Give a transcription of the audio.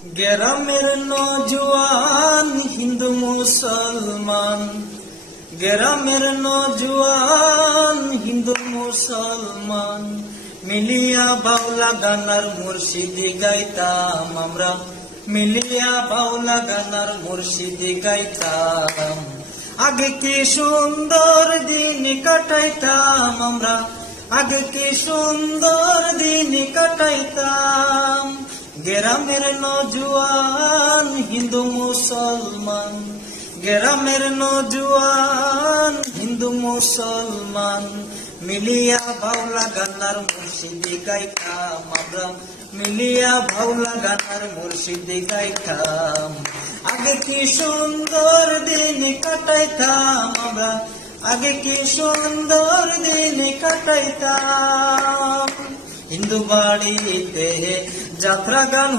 গ্রামের নওজোয়ান হিন্দু মুসলমান, গ্রামের নওজোয়ান হিন্দু মুসলমান মিলিয়া বাউলা গানার মুর্শিদি গাইতাম আমরা, মিলিয়া বাউলা গানার মুর্শিদি গাইতাম। আগে কি সুন্দর দিন কাটাইতাম আমরা, আগে কি সুন্দর দিন কাটাইতাম। গ্রামের নওজোয়ান হিন্দু মুসলমান, গ্রামের নওজোয়ান হিন্দু মুসলমান মিলিয়া বাউলা গানার মুর্শিদি গাইতাম আমরা, মিলিয়া বাউলা গানার মুর্শিদি গাইতাম। আগে কি সুন্দর দিন কাটাইতাম আমরা, আগে কি সুন্দর দিন কাটাইতাম। হিন্দু বাড়িতে যাত্রা গান